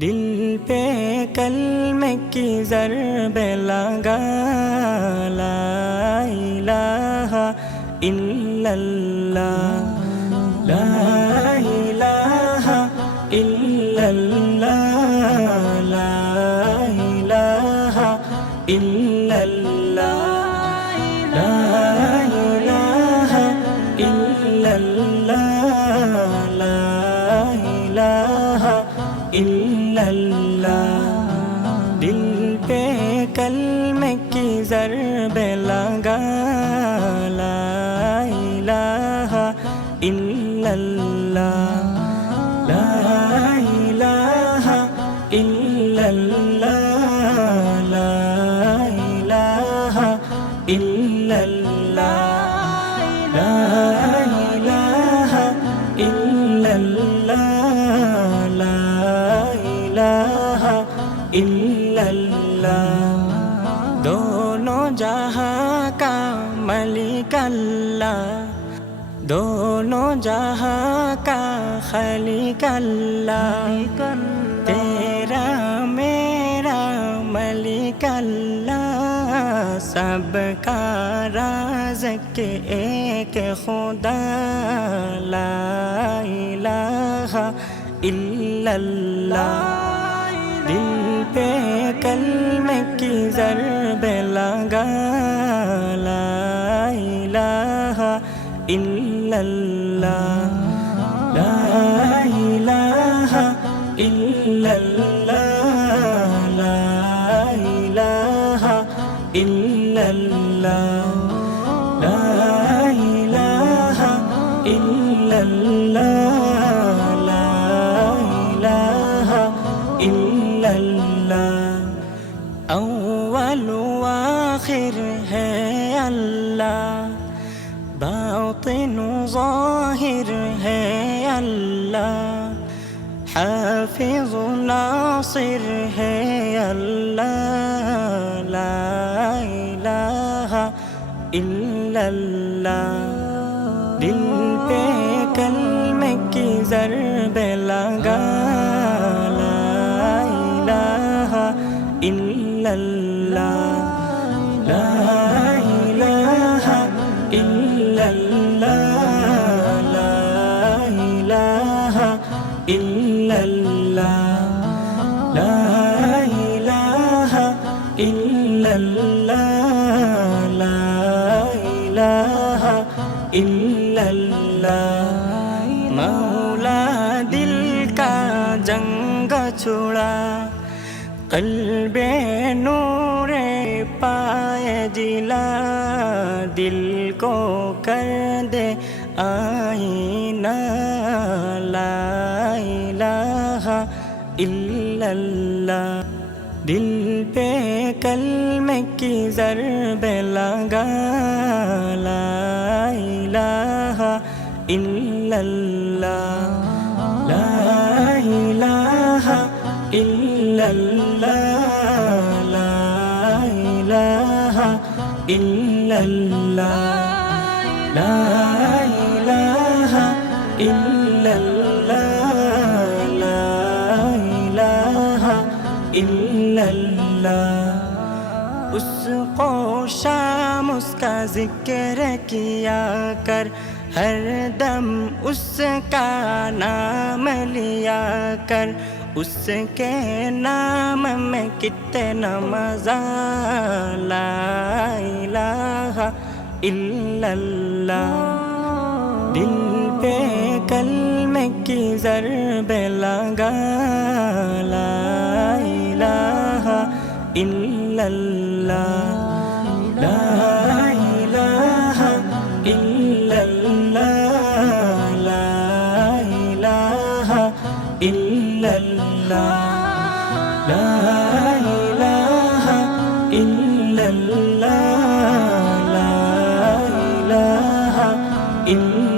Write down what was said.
दिल पे कलमे की ज़रबे लगा, ला इलाहा इल्लल्लाह, ला इलाहा इल्लल्लाह, ला इलाहा इल्लल्लाह, ला इलाहा इल्लल्लाह, ला इलाहा इल्लल्लाह। दिल पे कलमे की ज़रबे लगा, ला इलाहा इल्लल्लाह, ला इलाहा इल्लल्लाह, ला इलाहा इल्लल्लाह, ला इलाहा इल्लल्लाह, ला इलाहा इल्लल्लाह। दोनों जहां का मालिक अल्लाह, दोनों जहां का खालिक अल्लाह, तेरा मेरा मालिक अल्लाह, सबका राज़िक़ एक खुदा, ला इलाहा इल्लल्लाह। दिल पे कलमे की ज़रबे लगा, ला इलाहा इल्लल्लाह, ला इलाहा इल्लल्लाह, ला इलाहा इल्लल्लाह, ला इलाहा इल्लल्लाह, ला इलाहा इल्लल्लाह। अव्वल व आखिर है अल्लाह, बातिन ज़ाहिर है अल्लाह, हाफिज़ नासिर है अल्लाह, ला इलाहा इल्लल्लाह। दिल पे कलमे की ज़रबे लगा, ला इलाहा इल्लल्लाह, ला इलाहा इल्लल्लाह, ला इलाहा इल्लल्लाह, ला इलाहा इल्लल्लाह, ला इलाहा इल्लल्लाह। मौला दिल का जंग छुड़ा, क़ल्बे नूरे पाए जिला, दिल को कर दे आईना, ला इलाहा इल्लल्लाह। दिल पे कलमे की ज़रबे लगा, ला इलाहा इल्लल्लाह, ला इलाहा इल्लल्लाह, ला इलाहा इल्लल्लाह, ला इलाहा इल्लल्लाह, ला इलाहा इल्लल्लाह। उसको शाम उसका जिक्र किया कर, हर दम उसका नाम लिया कर, उसके नाम में कितना मज़ा, ला इलाहा इल्लल्लाह। दिल पे कलमे की ज़रबे लगा, ला इलाहा इल्लल्लाह, ला इलाहा इल्लल्लाह, ला इलाहा इल्लल्लाह, ला इलाहा इल्लल्लाह, ला इलाहा इल्लल्लाह।